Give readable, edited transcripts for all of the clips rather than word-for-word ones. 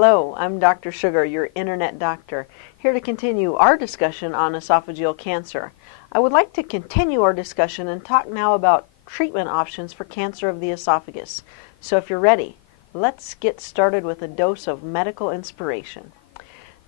Hello, I'm Dr. Sugar, your internet doctor, here to continue our discussion on esophageal cancer. I would like to continue our discussion and talk now about treatment options for cancer of the esophagus. So if you're ready, let's get started with a dose of medical inspiration.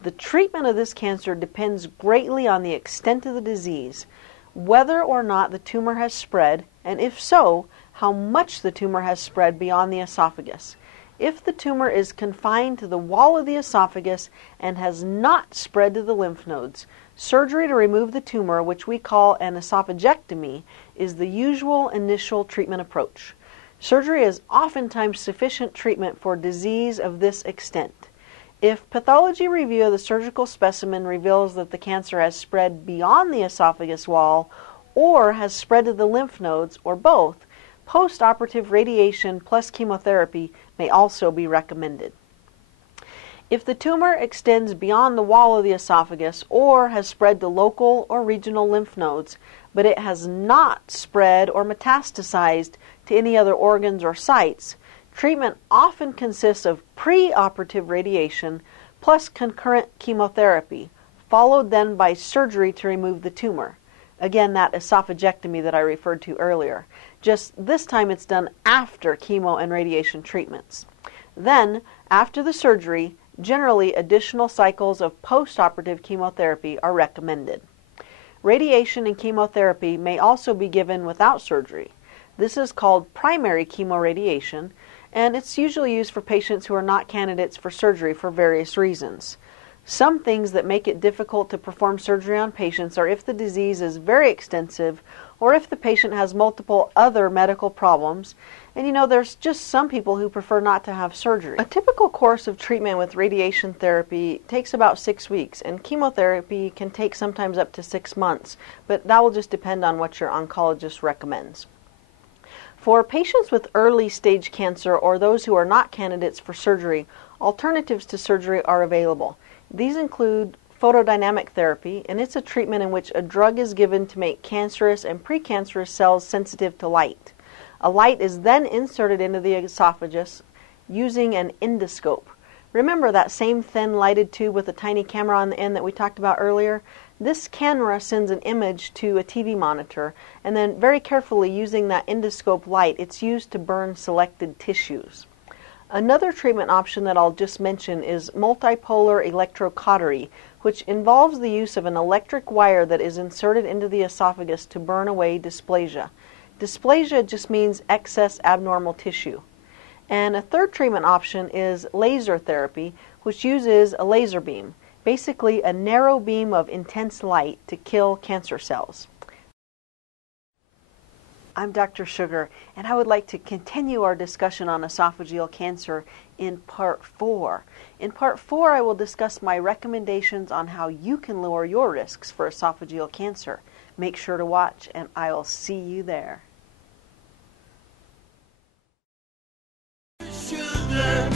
The treatment of this cancer depends greatly on the extent of the disease, whether or not the tumor has spread, and if so, how much the tumor has spread beyond the esophagus. If the tumor is confined to the wall of the esophagus and has not spread to the lymph nodes, surgery to remove the tumor, which we call an esophagectomy, is the usual initial treatment approach. Surgery is oftentimes sufficient treatment for disease of this extent. If pathology review of the surgical specimen reveals that the cancer has spread beyond the esophagus wall or has spread to the lymph nodes, or both, post-operative radiation plus chemotherapy may also be recommended. If the tumor extends beyond the wall of the esophagus or has spread to local or regional lymph nodes, but it has not spread or metastasized to any other organs or sites, treatment often consists of pre-operative radiation plus concurrent chemotherapy, followed then by surgery to remove the tumor. Again, that esophagectomy that I referred to earlier. Just this time it's done after chemo and radiation treatments. Then, after the surgery, generally additional cycles of post-operative chemotherapy are recommended. Radiation and chemotherapy may also be given without surgery. This is called primary chemoradiation, and it's usually used for patients who are not candidates for surgery for various reasons. Some things that make it difficult to perform surgery on patients are if the disease is very extensive or if the patient has multiple other medical problems. And there's just some people who prefer not to have surgery. A typical course of treatment with radiation therapy takes about 6 weeks, and chemotherapy can take sometimes up to 6 months, but that will just depend on what your oncologist recommends. For patients with early stage cancer or those who are not candidates for surgery, alternatives to surgery are available. These include photodynamic therapy, and it's a treatment in which a drug is given to make cancerous and precancerous cells sensitive to light. A light is then inserted into the esophagus using an endoscope. Remember that same thin lighted tube with a tiny camera on the end that we talked about earlier? This camera sends an image to a TV monitor, and then very carefully using that endoscope light, it's used to burn selected tissues. Another treatment option that I'll just mention is multipolar electrocautery, which involves the use of an electric wire that is inserted into the esophagus to burn away dysplasia. Dysplasia just means excess abnormal tissue. And a third treatment option is laser therapy, which uses a laser beam, basically a narrow beam of intense light to kill cancer cells. I'm Dr. Sugar, and I would like to continue our discussion on esophageal cancer in Part 4. In Part 4, I will discuss my recommendations on how you can lower your risks for esophageal cancer. Make sure to watch, and I'll see you there. Sugar.